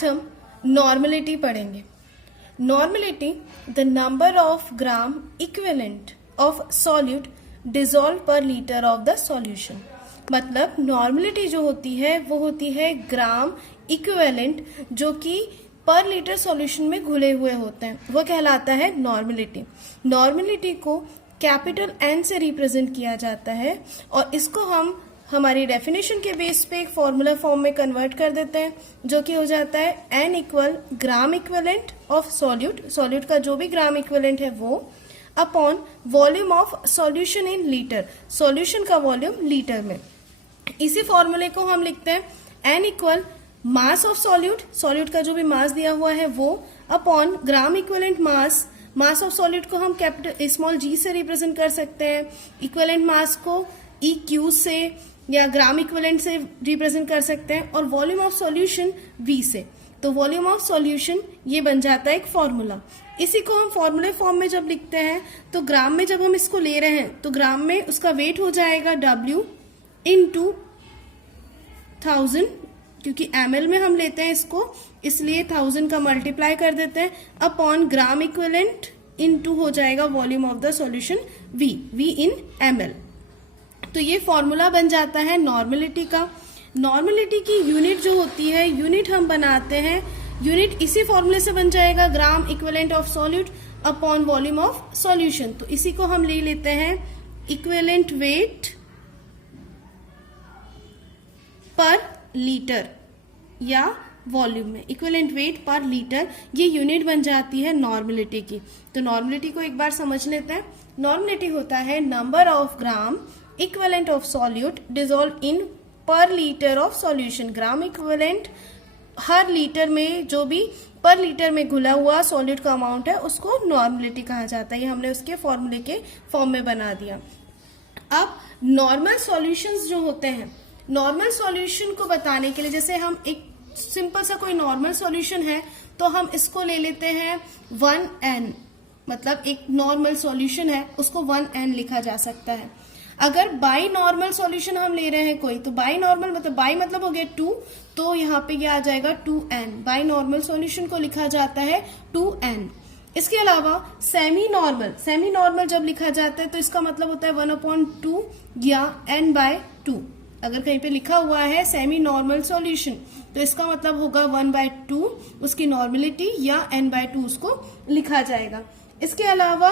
आज हम नॉर्मेलिटी पढ़ेंगे। Normality the number of gram equivalent of solute dissolve पर लीटर ऑफ द सॉल्यूशन। मतलब नॉर्मेलिटी जो होती है वो होती है ग्राम इक्विवेलेंट जो कि पर लीटर सॉल्यूशन में घुले हुए होते हैं, वह कहलाता है नॉर्मेलिटी। नॉर्मेलिटी को कैपिटल एन से रिप्रेजेंट किया जाता है और इसको हम हमारी डेफिनेशन के बेस पे एक फॉर्मूला फॉर्म में कन्वर्ट कर देते हैं, जो कि हो जाता है N equal gram equivalent of solute, solute का जो भी ग्राम इक्विवेलेंट है वो, upon volume of solution in litre, solution का वॉल्यूम लीटर में। इसी फॉर्मूले को हम लिखते हैं N equal mass of solute, solute का जो भी मास दिया हुआ है वो, upon gram equivalent mass, mass of solute को हम कैपिटल स्मॉल जी से रिप्रेजेंट कर सकते हैं, इक्विवेलेंट मास को ई क्यू से या ग्राम इक्विवेलेंट से रिप्रेजेंट कर सकते हैं, और वॉल्यूम ऑफ सॉल्यूशन वी से। तो वॉल्यूम ऑफ सॉल्यूशन ये बन जाता है एक फॉर्मूला। इसी को हम फॉर्मूले फॉर्म में जब लिखते हैं तो ग्राम में जब हम इसको ले रहे हैं तो ग्राम में उसका वेट हो जाएगा W इंटू 1000, क्योंकि ml में हम लेते हैं इसको इसलिए 1000 का मल्टीप्लाई कर देते हैं, अपॉन ग्राम इक्विवेलेंट इंटू हो जाएगा volume of the solution V in ml। तो ये फॉर्मूला बन जाता है नॉर्मेलिटी का। नॉर्मेलिटी की यूनिट जो होती है, यूनिट हम बनाते हैं, यूनिट इसी फॉर्मूले से बन जाएगा ग्राम equivalent of solute upon volume of solution. तो इसी को हम ले लेते हैं इक्विवेलेंट वेट पर लीटर या वॉल्यूम में, इक्विवेलेंट वेट पर लीटर, ये यूनिट बन जाती है नॉर्मेलिटी की। तो नॉर्मेलिटी को एक बार समझ लेते हैं। नॉर्मेलिटी होता है number of gram equivalent of solute dissolve in per litre of solution. Gram equivalent हर लीटर में जो भी पर लीटर में घुला हुआ सॉल्यूट का अमाउंट है उसको नॉर्मेलिटी कहा जाता है। ये हमने उसके फॉर्मूले के फॉर्म में बना दिया। अब नॉर्मल सॉल्यूशंस जो होते हैं, नॉर्मल सॉल्यूशन को बताने के लिए, जैसे हम एक सिंपल सा कोई नॉर्मल सॉल्यूशन है तो हम इसको ले लेते हैं 1n, मतलब एक नॉर्मल सॉल्यूशन है उसको 1n लिखा जा सकता है। अगर बाई नॉर्मल सॉल्यूशन हम ले रहे हैं कोई, तो बाई नॉर्मल मतलब बाई मतलब हो गया 2, तो यहाँ पे क्या आ जाएगा 2n। बाई नॉर्मल सॉल्यूशन को लिखा जाता है 2n। इसके अलावा सेमी नॉर्मल, सेमी नॉर्मल जब लिखा जाता है तो इसका मतलब होता है 1/2 या n/2। अगर कहीं पे लिखा हुआ है सेमी नॉर्मल सॉल्यूशन तो इसका मतलब होगा 1/2 उसकी नॉर्मेलिटी या n/2 उसको लिखा जाएगा। इसके अलावा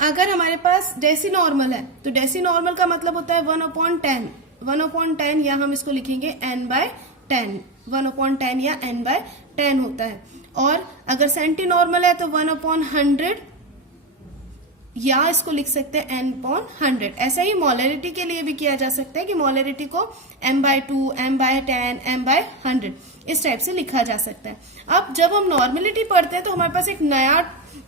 अगर हमारे पास डेसी नॉर्मल है तो डेसी नॉर्मल का मतलब होता है 1/10, 1/10 या हम इसको लिखेंगे n/10, 1/10 या n/10 होता है। और अगर सेंटी नॉर्मल है तो 1/100 या इसको लिख सकते हैं n/100। ऐसा ही मोलरिटी के लिए भी किया जा सकता है कि मोलरिटी को m/2, m/10, m/100 इस टाइप से लिखा जा सकता है। अब जब हम नॉर्मेलिटी पढ़ते हैं तो हमारे पास एक नया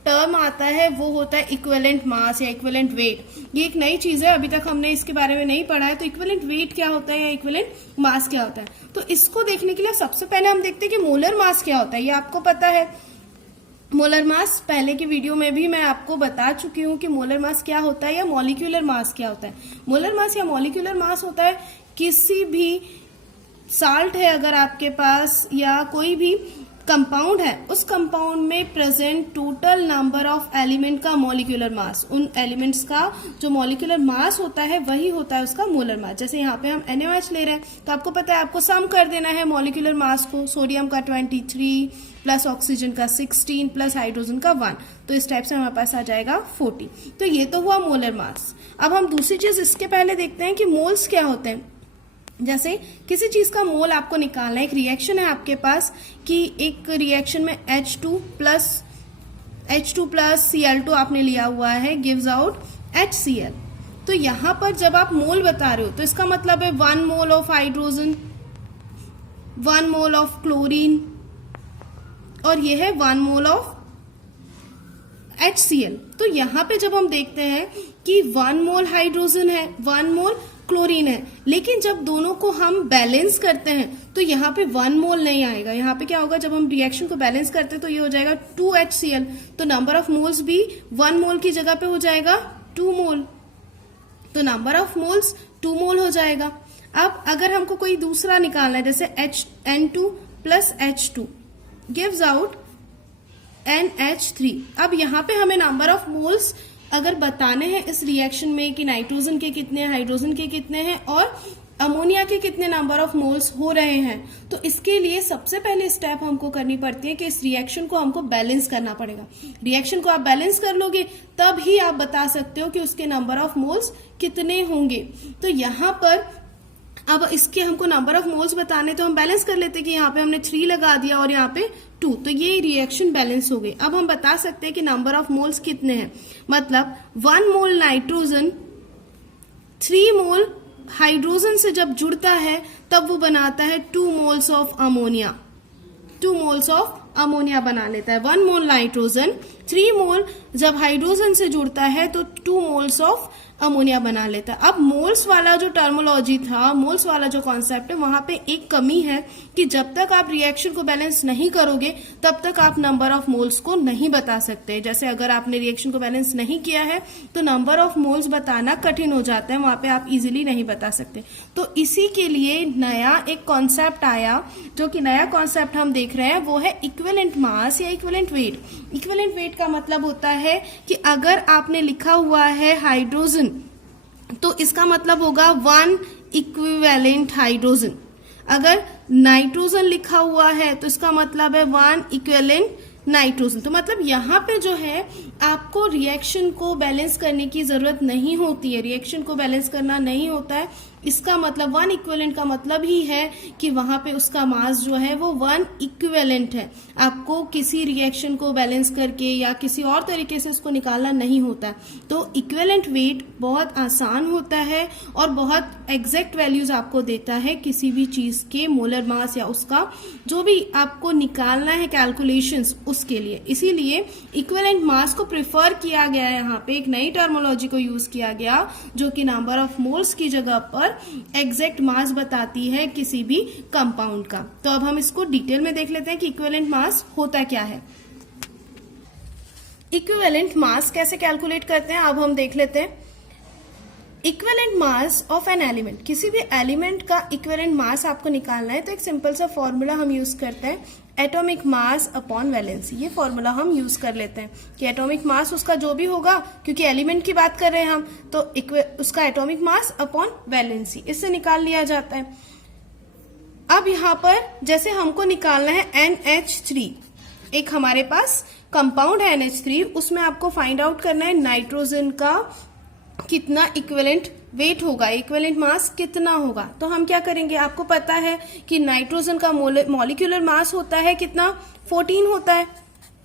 टर्म आता है, वो होता है इक्विवेलेंट मास या इक्विवेलेंट वेट। ये एक नई चीज है, अभी तक हमने इसके बारे में नहीं पढ़ा है। तो इक्विवेलेंट वेट क्या होता है या इक्विवेलेंट मास क्या होता है, तो इसको देखने के लिए सबसे पहले हम देखते हैं कि मोलर मास क्या होता है। ये आपको पता है, मोलर मास पहले की वीडियो में भी मैं आपको बता चुकी हूँ कि मोलर मास क्या होता है या मॉलिक्यूलर मास क्या होता है। मोलर मास या मॉलिक्यूलर मास होता है किसी भी साल्ट है अगर आपके पास या कोई भी कंपाउंड है, उस कंपाउंड में present total number of element का मॉलिक्यूलर मास, उन एलिमेंट्स का जो मॉलिक्यूलर मास होता है वही होता है उसका मोलर मास। जैसे यहाँ पे हम NaOH ले रहे हैं तो आपको पता है आपको सम कर देना है मॉलिक्यूलर मास को, सोडियम का 23 प्लस ऑक्सीजन का 16 प्लस हाइड्रोजन का 1, तो इस टाइप से हमारे पास आ जाएगा 40। तो ये तो हुआ मोलर मास। अब हम दूसरी चीज इसके पहले देखते हैं कि मोल्स क्या होते हैं। जैसे किसी चीज का मोल आपको निकालना है, एक रिएक्शन है आपके पास कि एक रिएक्शन में H2 प्लस Cl2 आपने लिया हुआ है, गिव्स आउट HCl। तो यहां पर जब आप मोल बता रहे हो तो इसका मतलब है 1 mole of hydrogen, 1 mole of chlorine और ये है 1 मोल ऑफ HCl। तो यहां पे जब हम देखते हैं कि 1 मोल हाइड्रोजन है, 1 मोल क्लोरीन है, लेकिन जब दोनों को हम बैलेंस करते हैं तो यहाँ पे 1 मोल नहीं आएगा। यहाँ पे क्या होगा, जब हम रिएक्शन को बैलेंस करते हैं तो ये हो जाएगा 2HCl, तो नंबर ऑफ मोल्स भी 1 मोल की जगह पे हो जाएगा 2 मोल, तो नंबर ऑफ मोल्स 2 मोल हो जाएगा। अब अगर हमको कोई दूसरा निकालना है, जैसे N2 plus H2 gives out NH3। अब यहाँ पे हमें नंबर ऑफ मोल्स अगर बताने हैं इस रिएक्शन में कि नाइट्रोजन के कितने, हाइड्रोजन के कितने हैं और अमोनिया के कितने नंबर ऑफ मोल्स हो रहे हैं, तो इसके लिए सबसे पहले स्टेप हमको करनी पड़ती है कि इस रिएक्शन को हमको बैलेंस करना पड़ेगा। रिएक्शन को आप बैलेंस कर लोगे तब ही आप बता सकते हो कि उसके नंबर ऑफ मोल्स कितने होंगे। तो यहाँ पर अब इसके हमको नंबर ऑफ मोल्स बताने, तो हम बैलेंस कर लेते कि यहाँ पे हमने 3 लगा दिया और यहाँ पे 2, तो ये रिएक्शन बैलेंस हो गई। अब हम बता सकते हैं कि नंबर ऑफ मोल्स कितने हैं, मतलब 1 मोल नाइट्रोजन 3 मोल हाइड्रोजन से जब जुड़ता है तब वो बनाता है 2 moles of ammonia, 2 moles of ammonia बना लेता है। 1 मोल नाइट्रोजन 3 मोल जब हाइड्रोजन से जुड़ता है तो 2 मोल्स ऑफ अमोनिया बना लेता है। अब मोल्स वाला जो टर्मोलॉजी था, मोल्स वाला जो कॉन्सेप्ट है, वहां पे एक कमी है कि जब तक आप रिएक्शन को बैलेंस नहीं करोगे तब तक आप नंबर ऑफ मोल्स को नहीं बता सकते। जैसे अगर आपने रिएक्शन को बैलेंस नहीं किया है तो नंबर ऑफ मोल्स बताना कठिन हो जाता है, वहां पे आप इजीली नहीं बता सकते। तो इसी के लिए नया एक कॉन्सेप्ट आया, जो कि नया कॉन्सेप्ट हम देख रहे हैं, वो है इक्विवेलेंट मास या इक्विवेलेंट वेट। इक्विवेलेंट वेट का मतलब होता है कि अगर आपने लिखा हुआ है हाइड्रोजन तो इसका मतलब होगा 1 इक्विवेलेंट हाइड्रोजन। अगर नाइट्रोजन लिखा हुआ है तो इसका मतलब है 1 इक्विवेलेंट नाइट्रोजन। तो मतलब यहाँ पे जो है आपको रिएक्शन को बैलेंस करने की जरूरत नहीं होती है, रिएक्शन को बैलेंस करना नहीं होता है। इसका मतलब 1 इक्विवेलेंट का मतलब ही है कि वहां पे उसका मास जो है वो 1 इक्विवेलेंट है। आपको किसी रिएक्शन को बैलेंस करके या किसी और तरीके से उसको निकालना नहीं होता। तो इक्विवेलेंट वेट बहुत आसान होता है और बहुत एग्जैक्ट वैल्यूज आपको देता है किसी भी चीज के मोलर मास या उसका जो भी आपको निकालना है कैलकुलेशंस उसके लिए। इसीलिए इक्विवेलेंट मास को प्रेफर किया गया है। यहाँ पे एक नई टर्मोलॉजी को यूज किया गया जो कि नंबर ऑफ मोल्स की जगह पर एग्जैक्ट मास बताती है किसी भी कंपाउंड का। तो अब हम इसको डिटेल में देख लेते हैं कि इक्विवेलेंट मास होता क्या है। इक्विवेलेंट मास कैसे कैलकुलेट करते हैं अब हम देख लेते हैं। Equivalent mass of an element, किसी भी एलिमेंट का इक्विवेलेंट मास आपको निकालना है तो एक सिंपल सा फॉर्मूला हम यूज करते हैं, एटॉमिक मास अपॉन वैलेंसी। ये फॉर्मूला हम यूज कर लेते हैं कि एटॉमिक मास उसका जो भी होगा, क्योंकि एलिमेंट की बात कर रहे हैं हम, तो उसका एटॉमिक मास अपॉन वैलेंसी, इससे निकाल लिया जाता है। अब यहाँ पर जैसे हमको निकालना है NH3, एक हमारे पास कंपाउंड है NH3, उसमें आपको फाइंड आउट करना है नाइट्रोजन का कितना इक्विवेलेंट वेट होगा, इक्विवेलेंट मास कितना होगा। तो हम क्या करेंगे, आपको पता है कि नाइट्रोजन का मॉलिक्यूलर मास होता है कितना, 14 होता है,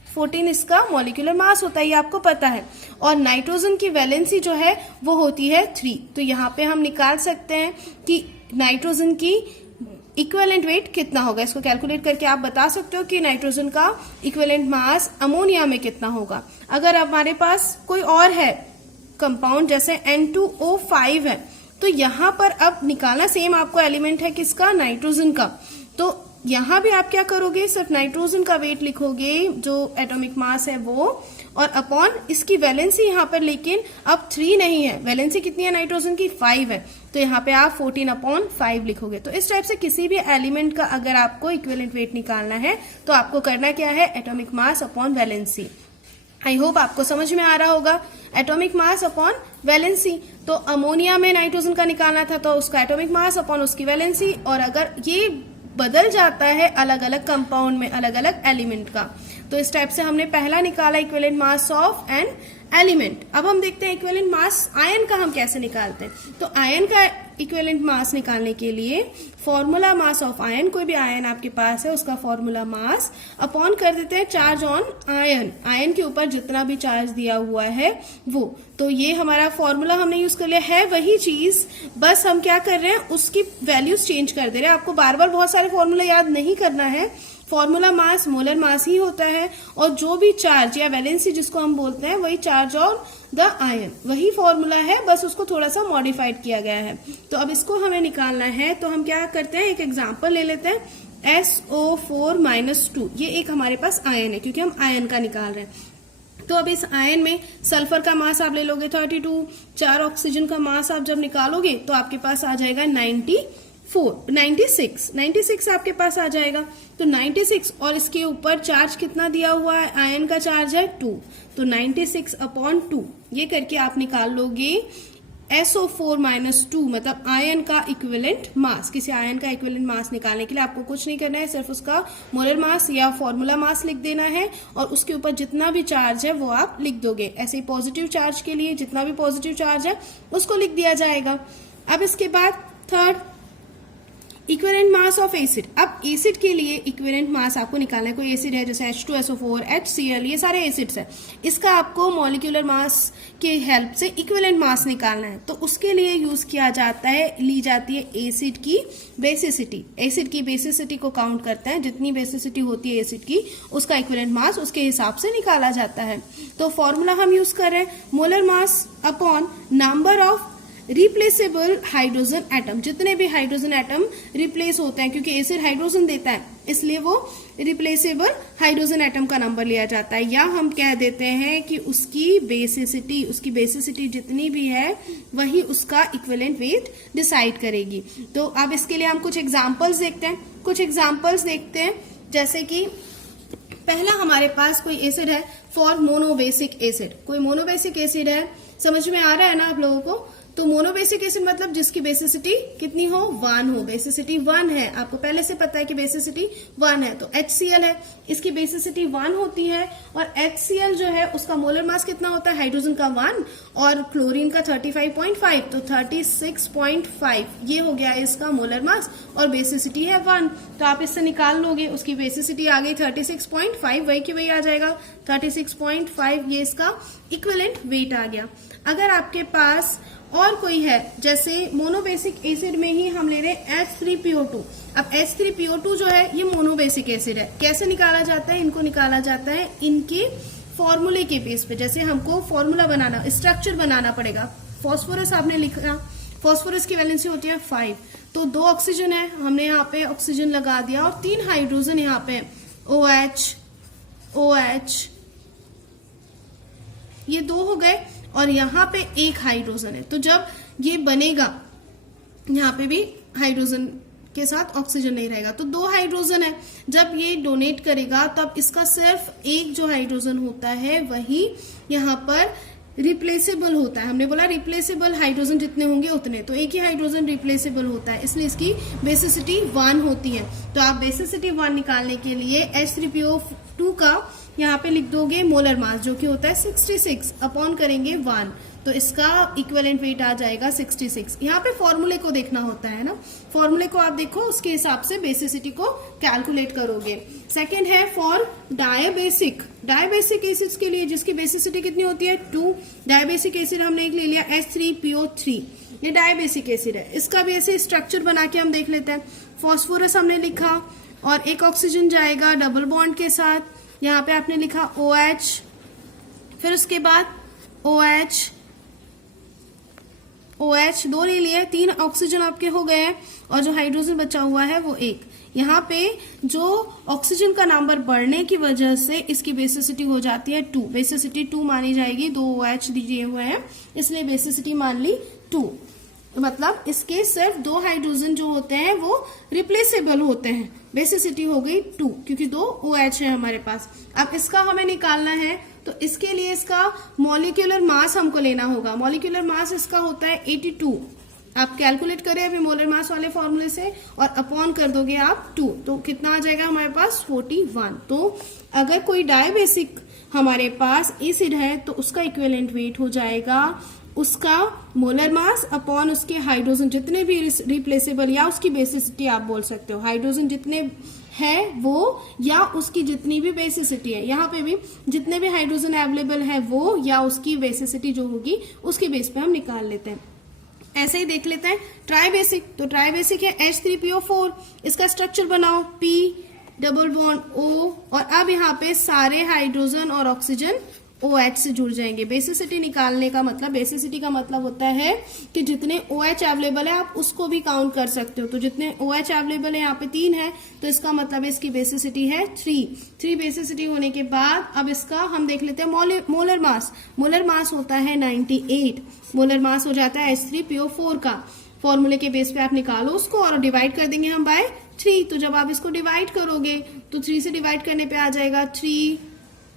14 इसका मॉलिक्यूलर मास होता है, ये आपको पता है। और नाइट्रोजन की वैलेंसी जो है वो होती है 3। तो यहाँ पे हम निकाल सकते हैं कि नाइट्रोजन की इक्विवेलेंट वेट कितना होगा। इसको कैलकुलेट करके आप बता सकते हो कि नाइट्रोजन का इक्विवेलेंट मास अमोनिया में कितना होगा। अगर हमारे पास कोई और है कंपाउंड जैसे N2O5 है, तो यहाँ पर अब निकालना सेम आपको एलिमेंट है किसका, नाइट्रोजन का। तो यहाँ भी आप क्या करोगे, सिर्फ नाइट्रोजन का वेट लिखोगे जो एटॉमिक मास है वो, और अपॉन इसकी वैलेंसी यहाँ पर लेकिन अब 3 नहीं है, वैलेंसी कितनी है नाइट्रोजन की, 5 है, तो यहाँ पे आप 14/5 लिखोगे। तो इस टाइप से किसी भी एलिमेंट का अगर आपको इक्विवेलेंट वेट निकालना है तो आपको करना क्या है, atomic mass upon valency. I hope आपको समझ में आ रहा होगा, एटॉमिक मास अपॉन वैलेंसी। तो अमोनिया में नाइट्रोजन का निकालना था तो उसका एटॉमिक मास अपॉन उसकी वैलेंसी, और अगर ये बदल जाता है अलग अलग कंपाउंड में अलग अलग एलिमेंट का, तो इस टाइप से हमने पहला निकाला equivalent mass of an element. अब हम देखते हैं इक्विवेलेंट मास आयन का हम कैसे निकालते हैं। तो आयन का इक्विवेलेंट मास निकालने के लिए फॉर्मूला मास ऑफ आयन, कोई भी आयन आपके पास है उसका फॉर्मूला मास अपॉन कर देते हैं चार्ज ऑन आयन, आयन के ऊपर जितना भी चार्ज दिया हुआ है वो। तो ये हमारा फॉर्मूला हमने यूज कर लिया है, वही चीज बस हम क्या कर रहे हैं उसकी वैल्यूज चेंज कर दे रहे हैं। आपको बार बार बहुत सारे फॉर्मूला याद नहीं करना है, फॉर्मूला मास मोलर मास ही होता है, और जो भी चार्ज या वैलेंसी जिसको हम बोलते हैं वही चार्ज ऑन द आयन, वही फॉर्मूला है, बस उसको थोड़ा सा मॉडिफाइड किया गया है। तो अब इसको हमें निकालना है, तो हम क्या करते हैं, एक एग्जांपल ले लेते हैं, SO4-2। ये एक हमारे पास आयन है क्योंकि हम आयन का निकाल रहे हैं। तो अब इस आयन में सल्फर का मास आप ले लोगे 32, 4 ऑक्सीजन का मास आप जब निकालोगे तो आपके पास आ जाएगा 90 96 आपके पास आ जाएगा। तो 96 और इसके ऊपर चार्ज कितना दिया हुआ है, आयन का चार्ज है 2, तो 96/2 ये करके आप निकाल लोगे SO4 - 2 मतलब आयन का इक्विवेलेंट मास। किसी आयन का इक्विवेलेंट मास निकालने के लिए आपको कुछ नहीं करना है, सिर्फ उसका मोलर मास या फॉर्मूला मास लिख देना है और उसके ऊपर जितना भी चार्ज है वो आप लिख दोगे। ऐसे ही पॉजिटिव चार्ज के लिए जितना भी पॉजिटिव चार्ज है उसको लिख दिया जाएगा। अब इसके बाद third, equivalent mass of acid. अब एसिड के लिए इक्विवेलेंट मास आपको निकालना है। कोई एसिड है जैसे H2SO4, HCl, ये सारे एसिड्स है, इसका आपको मॉलिक्यूलर मास के हेल्प से इक्विवेलेंट मास निकालना है। तो उसके लिए यूज किया जाता है, ली जाती है एसिड की बेसिसिटी। एसिड की बेसिसिटी को काउंट करते हैं, जितनी बेसिसिटी होती है एसिड की उसका इक्विवेलेंट मास उसके हिसाब से निकाला जाता है। तो फॉर्मूला हम यूज कर रहे हैं molar mass upon number of replaceable hydrogen atom. जितने भी हाइड्रोजन एटम रिप्लेस होते हैं, क्योंकि एसिड हाइड्रोजन देता है इसलिए वो रिप्लेसेबल हाइड्रोजन एटम का नंबर लिया जाता है। या हम कह देते हैं कि उसकी बेसिसिटी जितनी भी है वही उसका इक्विवेलेंट वेट डिसाइड करेगी। तो अब इसके लिए हम कुछ एग्जांपल्स देखते हैं। जैसे कि पहला हमारे पास कोई एसिड है फॉर मोनोबेसिक एसिड। कोई मोनोबेसिक एसिड है, समझ में आ रहा है ना आप लोगों को? तो मोनोबेसिक एसिड मतलब जिसकी बेसिसिटी कितनी हो, 1 हो। बेसिसिटी 1 है, आपको पहले से पता है कि बेसिसिटी 1 है। तो HCl है, इसकी बेसिसिटी 1 होती है और HCl जो है उसका मोलर मास कितना होता है, हाइड्रोजन का 1 और क्लोरीन का 35.5, तो 36.5 ये हो गया इसका मोलर मास और बेसिसिटी है 1। तो आप इससे निकाल लोगे, उसकी बेसिसिटी आ गई 36.5, वही की वही आ जाएगा 36.5, ये इसका इक्विवेलेंट वेट आ गया। अगर आपके पास और कोई है, जैसे मोनोबेसिक एसिड में ही हम ले रहे हैं H3PO2। अब H3PO2 जो है ये मोनोबेसिक एसिड है। कैसे निकाला जाता है? इनको निकाला जाता है इनके फॉर्मूले के बेस पे। जैसे हमको फॉर्मूला बनाना, स्ट्रक्चर बनाना पड़ेगा। फॉस्फोरस आपने लिखा, फॉस्फोरस की वैलेंसी होती है 5, तो 2 ऑक्सीजन है, हमने यहाँ पे ऑक्सीजन लगा दिया और 3 हाइड्रोजन यहाँ पे OH ये 2 हो गए और यहाँ पे 1 हाइड्रोजन है। तो जब ये बनेगा यहाँ पे भी हाइड्रोजन के साथ ऑक्सीजन नहीं रहेगा, तो 2 हाइड्रोजन है। जब ये डोनेट करेगा तब इसका सिर्फ 1 जो हाइड्रोजन होता है वही यहाँ पर रिप्लेसेबल होता है। हमने बोला रिप्लेसेबल हाइड्रोजन जितने होंगे उतने, तो 1 ही हाइड्रोजन रिप्लेसेबल होता है, इसलिए इसकी बेसिसिटी 1 होती है। तो आप बेसिसिटी 1 निकालने के लिए H3PO2 का यहाँ पे लिख दोगे मोलर मास, जो कि होता है 66 अपॉन करेंगे 1, तो इसका इक्विवेलेंट वेट आ जाएगा 66। यहाँ पे फॉर्मूले को देखना होता है ना, फॉर्मूले को आप देखो, उसके हिसाब से बेसिसिटी को कैलकुलेट करोगे। सेकंड है फॉर डायबेसिक एसिड्स के लिए जिसकी बेसिसिटी कितनी होती है 2। डायबेसिक एसिड हमने एक ले लिया H3PO3, ये डायबेसिक एसिड है। इसका भी ऐसे स्ट्रक्चर बना के हम देख लेते हैं। फॉस्फोरस हमने लिखा और 1 ऑक्सीजन जाएगा डबल बॉन्ड के साथ, यहाँ पे आपने लिखा OH, फिर उसके बाद OH 2 ले लिए, 3 ऑक्सीजन आपके हो गए हैं और जो हाइड्रोजन बचा हुआ है वो 1। यहाँ पे जो ऑक्सीजन का नंबर बढ़ने की वजह से इसकी बेसिसिटी हो जाती है 2, बेसिसिटी 2 मानी जाएगी। 2 OH दिए हुए हैं इसलिए बेसिसिटी मान ली 2, मतलब इसके सिर्फ 2 हाइड्रोजन जो होते हैं वो रिप्लेसेबल होते हैं। बेसिसिटी हो गई 2 क्योंकि 2 OH है हमारे पास। अब इसका हमें निकालना है, तो इसके लिए इसका मॉलिक्यूलर मास हमको लेना होगा। मॉलिक्यूलर मास इसका होता है 82। आप कैलकुलेट करें अभी मोलर मास वाले फॉर्मूले से और अपॉन कर दोगे आप 2, तो कितना आ जाएगा हमारे पास 41। तो अगर कोई डायबेसिक हमारे पास एसिड है तो उसका इक्विवेलेंट वेट हो जाएगा उसका मोलर मास अपॉन उसके हाइड्रोजन जितने भी रिप्लेसेबल, या उसकी बेसिसिटी आप बोल सकते हो, हाइड्रोजन जितने है वो या उसकी जितनी भी बेसिसिटी है। यहाँ पे भी जितने भी हाइड्रोजन अवेलेबल है वो या उसकी बेसिसिटी जो होगी उसके बेस पे हम निकाल लेते हैं। ऐसे ही देख लेते हैं ट्राइबेसिक। तो ट्राइबेसिक है H3PO4, इसका स्ट्रक्चर बनाओ P डबल बॉन्ड O और अब यहाँ पे सारे हाइड्रोजन और ऑक्सीजन OH से जुड़ जाएंगे। बेसिसिटी निकालने का मतलब, बेसिसिटी का मतलब होता है कि जितने OH अवेलेबल है आप उसको भी काउंट कर सकते हो। तो जितने OH अवेलेबल है यहाँ पे 3 है, तो इसका मतलब इसकी बेसिसिटी है 3 बेसिसिटी होने के बाद अब इसका हम देख लेते हैं मोलर मास। मोलर मास होता है 98, मोलर मास हो जाता है H3PO4 का। फॉर्मूले के बेस पे आप निकालो उसको और डिवाइड कर देंगे हम बाय 3। तो जब आप इसको डिवाइड करोगे तो 3 से डिवाइड करने पे आ जाएगा 3,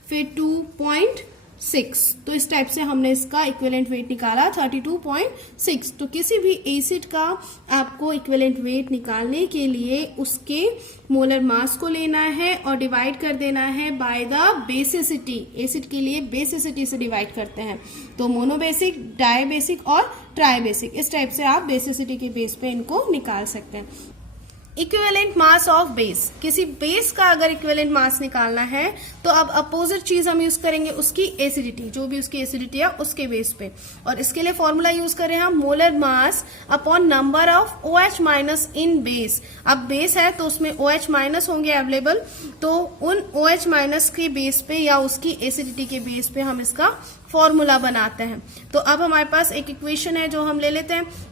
फिर 2.6। तो इस टाइप से हमने इसका इक्विवेलेंट वेट निकाला 32.6। तो किसी भी एसिड का आपको इक्विवेलेंट वेट निकालने के लिए उसके मोलर मास को लेना है और डिवाइड कर देना है बाय द बेसिसिटी। एसिड के लिए बेसिसिटी से डिवाइड करते हैं, तो मोनोबेसिक, डायबेसिक और ट्राइबेसिक, इस टाइप से आप बेसिसिटी के बेस पे इनको निकाल सकते हैं। इक्विवेलेंट मास ऑफ बेस, किसी बेस का अगर इक्विवेलेंट मास निकालना है तो अब अपोजिट चीज हम यूज करेंगे उसकी एसिडिटी, जो भी उसकी एसिडिटी है उसके बेस पे। और इसके लिए फॉर्मूला यूज करें हम molar mass upon number of OH minus in base. अब बेस है तो उसमें OH माइनस होंगे अवेलेबल, तो उन OH माइनस के बेस पे या उसकी एसिडिटी के बेस पे हम इसका फॉर्मूला बनाते हैं। तो अब हमारे पास एक इक्वेशन है जो हम ले लेते हैं।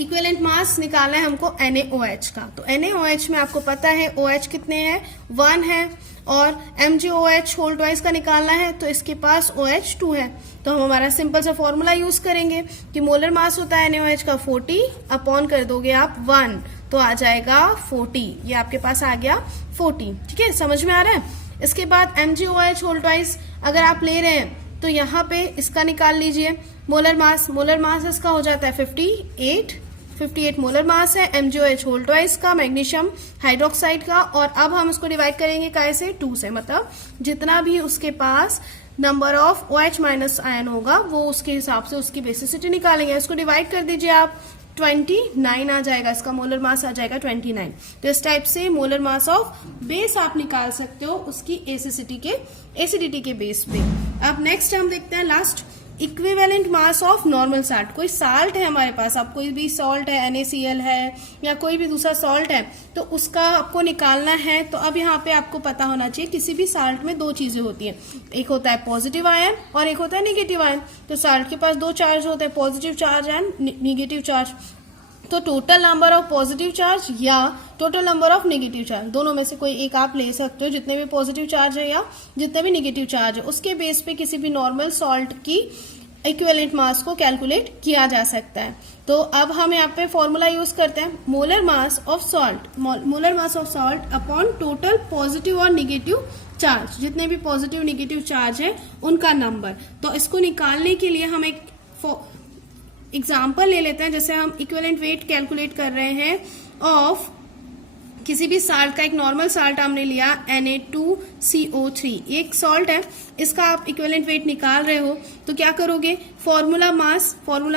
इक्विवेलेंट मास निकालना है हमको NaOH का, तो NaOH में आपको पता है OH कितने हैं, 1 है, और MgOH होल ट्वाइस का निकालना है तो इसके पास OH 2 है। तो हम हमारा सिंपल सा फॉर्मूला यूज करेंगे कि मोलर मास होता है NaOH का 40, अपॉन कर दोगे आप 1 तो आ जाएगा 40। ये आपके पास आ गया 40, ठीक है, समझ में आ रहा है। इसके बाद MgOH होल ट्वाइस अगर आप ले रहे हैं तो यहाँ पे इसका निकाल लीजिए मोलर मास इसका हो जाता है 58 मोलर मास है MgOH होल ट्वाइस का, मैग्नीशियम हाइड्रोक्साइड का। और अब हम इसको डिवाइड करेंगे कैसे, 2 से, मतलब जितना भी उसके पास number of OH minus ion होगा वो उसके हिसाब से उसकी बेसिसिटी निकालेंगे। इसको डिवाइड कर दीजिए आप, 29 आ जाएगा, इसका मोलर मास आ जाएगा 29। तो इस टाइप से मोलर मास ऑफ बेस आप निकाल सकते हो उसकी एसिडिटी के बेस पे। अब नेक्स्ट हम देखते हैं last, equivalent mass of normal salt. कोई साल्ट है हमारे पास, अब कोई भी सॉल्ट है, NaCl है या कोई भी दूसरा सॉल्ट है, तो उसका आपको निकालना है। तो अब यहाँ पे आपको पता होना चाहिए किसी भी साल्ट में 2 चीजें होती हैं, एक होता है पॉजिटिव आयन और एक होता है निगेटिव आयन। तो साल्ट के पास 2 चार्ज होते हैं, positive charge and negative charge. तो total number of positive charge या total number of negative charge, दोनों में से कोई एक आप ले सकते हो। जितने भी पॉजिटिव चार्ज है या जितने भी नेगेटिव चार्ज है उसके बेस पे किसी भी नॉर्मल सॉल्ट की इक्विवेलेंट मास को कैलकुलेट किया जा सकता है। तो अब हम यहाँ पे फॉर्मूला यूज करते हैं molar mass of salt upon total positive और निगेटिव चार्ज, जितने भी पॉजिटिव निगेटिव चार्ज है उनका नंबर। तो इसको निकालने के लिए हम एक एग्जाम्पल ले लेते हैं। जैसे हम इक्विवेलेंट वेट कैलकुलेट कर रहे हैं ऑफ किसी भी साल्ट का, एक नॉर्मल साल्ट हमने लिया Na2CO3, एक सॉल्ट है, इसका आप इक्विवेलेंट वेट निकाल रहे हो तो क्या करोगे, फॉर्मूला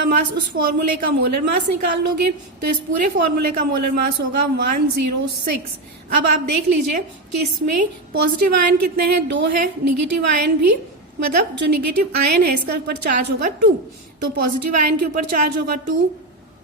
मास उस फॉर्मूले का मोलर मास निकाल लोगे। तो इस पूरे फॉर्मूले का मोलर मास होगा 106। अब आप देख लीजिए कि इसमें पॉजिटिव आयन कितने हैं, 2 है, निगेटिव आयन भी, मतलब जो निगेटिव आयन है इसका ऊपर चार्ज होगा 2, तो पॉजिटिव आयन के ऊपर चार्ज होगा 2,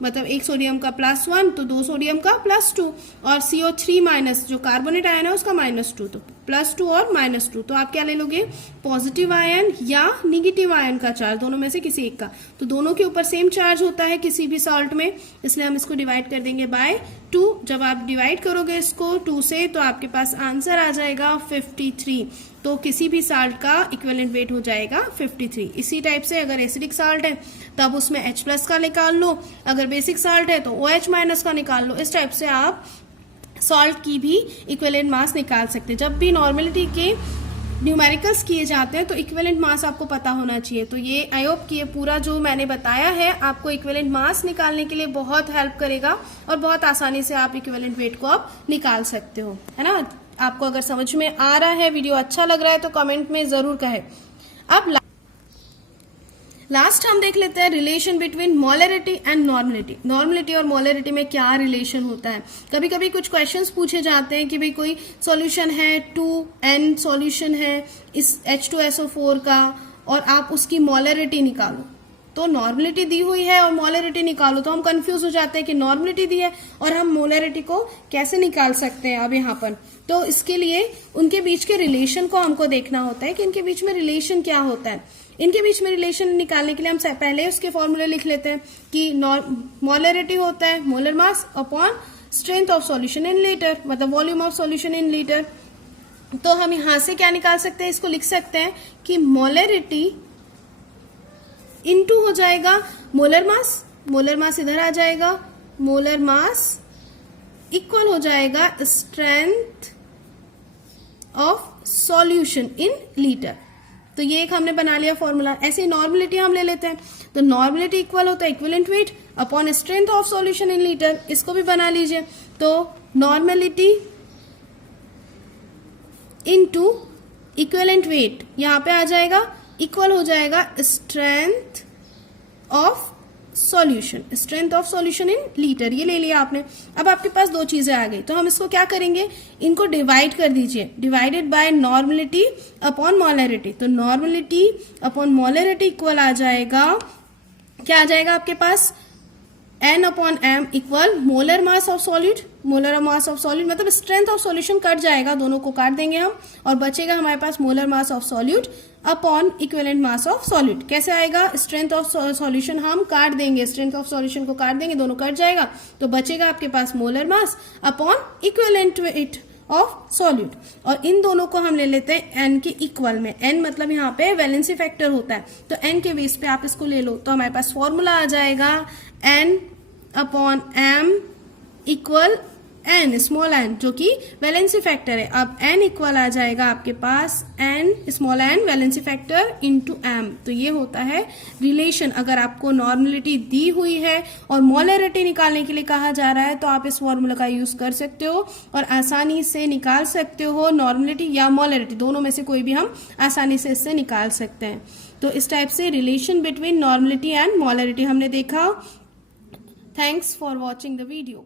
मतलब एक सोडियम का +1 तो 2 सोडियम का +2, और CO3 माइनस जो कार्बोनेट आयन है उसका -2, तो +2 और -2। तो आप क्या ले लोगे, पॉजिटिव आयन या निगेटिव आयन का चार्ज, दोनों में से किसी एक का। तो दोनों के ऊपर सेम चार्ज होता है किसी भी सॉल्ट में, इसलिए हम इसको डिवाइड कर देंगे बाय 2। जब आप डिवाइड करोगे इसको 2 से तो आपके पास आंसर आ जाएगा 53। तो किसी भी साल्ट का इक्विवेलेंट वेट हो जाएगा 53। इसी टाइप से अगर एसिडिक साल्ट है तब उसमें H+ का निकाल लो, अगर बेसिक साल्ट है तो OH- का निकाल लो। इस टाइप से आप सॉल्ट की भी इक्विवेलेंट मास निकाल सकते हैं। जब भी नॉर्मलिटी के न्यूमेरिकल्स किए जाते हैं तो इक्विवेलेंट मास आपको पता होना चाहिए। तो ये आई होप कि ये पूरा जो मैंने बताया है आपको इक्विवेलेंट मास निकालने के लिए बहुत हेल्प करेगा और बहुत आसानी से आप इक्विवेलेंट वेट को आप निकाल सकते हो, है ना। आपको अगर समझ में आ रहा है, वीडियो अच्छा लग रहा है तो कमेंट में जरूर कहें। अब लास्ट हम देख लेते हैं relation between molarity and normality. Normality और मोलरिटी में क्या रिलेशन होता है। कभी कभी कुछ क्वेश्चंस पूछे जाते हैं कि भाई कोई सॉल्यूशन है, 2N सॉल्यूशन है इस H2SO4 का और आप उसकी मोलरिटी निकालो। तो नॉर्मलिटी दी हुई है और मोलरिटी निकालो, तो हम कंफ्यूज हो जाते हैं कि नॉर्मलिटी दी है और हम मोलरिटी को कैसे निकाल सकते हैं। अब यहाँ पर तो इसके लिए उनके बीच के रिलेशन को हमको देखना होता है कि इनके बीच में रिलेशन क्या होता है। इनके बीच में रिलेशन निकालने के लिए हम पहले उसके फॉर्मूले लिख लेते हैं कि मोलरिटी होता है molar mass upon strength of solution in litre, मतलब volume of solution in litre. तो हम यहां से क्या निकाल सकते हैं, इसको लिख सकते हैं कि मोलरिटी इनटू हो जाएगा मोलर मास इधर आ जाएगा मोलर मास इक्वल हो जाएगा strength of solution in litre. तो ये एक हमने बना लिया फॉर्मूला। ऐसे नॉर्मलिटी हम ले लेते हैं, तो नॉर्मलिटी इक्वल होता है equivalent weight upon strength of solution in litre. इसको भी बना लीजिए। तो नॉर्मलिटी इनटू इक्विवेलेंट वेट यहां पे आ जाएगा, इक्वल हो जाएगा strength of solution, strength of solution in litre. ये ले लिया आपने। अब आपके पास दो चीजें आ गई, तो हम इसको क्या करेंगे, इनको डिवाइड कर दीजिए, divided by normality upon molarity. तो नॉर्मलिटी अपॉन मोलरिटी इक्वल आ जाएगा, क्या आ जाएगा आपके पास, N upon M equal molar mass of solute. Molar mass of solute मतलब स्ट्रेंथ ऑफ सॉल्यूशन कट जाएगा, दोनों को काट देंगे हम, और बचेगा हमारे पास molar mass of solute upon equivalent mass of solute. कैसे आएगा, स्ट्रेंथ ऑफ सॉल्यूशन हम काट देंगे, स्ट्रेंथ ऑफ सॉल्यूशन को काट देंगे, दोनों कट जाएगा, तो बचेगा आपके पास molar mass upon equivalent weight of solute. और इन दोनों को हम ले लेते हैं n के इक्वल में। n मतलब यहाँ पे वैलेंसी फैक्टर होता है, तो n के बेस पे आप इसको ले लो, तो हमारे पास फॉर्मूला आ जाएगा n upon m equal n small n, जो कि वैलेंसी फैक्टर है। अब n इक्वल आ जाएगा आपके पास n small n valency factor into m। तो ये होता है रिलेशन। अगर आपको नॉर्मलिटी दी हुई है और मोलरिटी निकालने के लिए कहा जा रहा है, तो आप इस फॉर्मूला का यूज कर सकते हो और आसानी से निकाल सकते हो नॉर्मलिटी या मोलरिटी, दोनों में से कोई भी हम आसानी से इससे निकाल सकते हैं। तो इस टाइप से relation between normality and molarity हमने देखा। Thanks for watching the video.